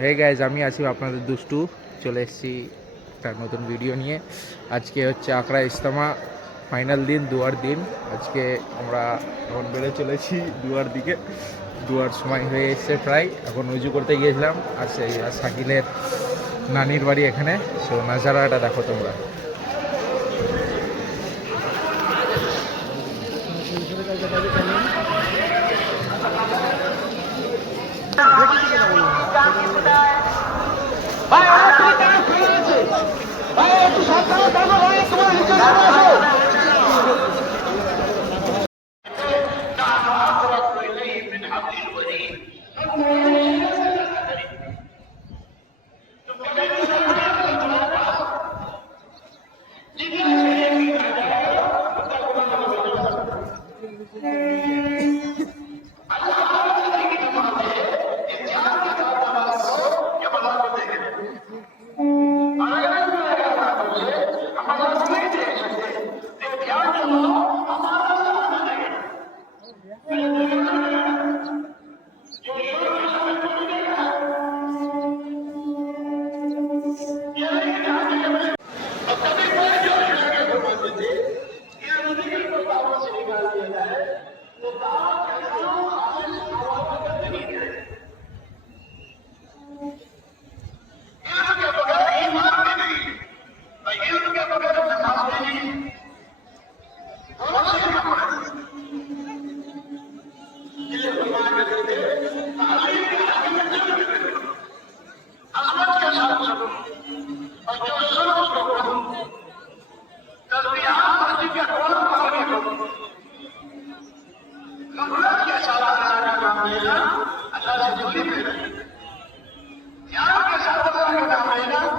Hey guys, আমি আছি আপনাদের দুষ্টু। চলে এসেছি তার নতুন ভিডিও নিয়ে। আজকে হচ্ছে আকরা ইজতেমা ফাইনাল দিন, দুয়ার দিন। আজকে আমরা এখন বেড়ে চলেছি দুয়ার দিকে। দুয়ার সময় হয়ে এসছে প্রায়। এখন উজু করতে গিয়েছিলাম। আর সেই শাকিলের নানির বাড়ি এখানে। সো নাজারাটা দেখো তোমরা। अल्लाह से जोड़ी में यहाँ के साथ अल्लाह का नाम लेना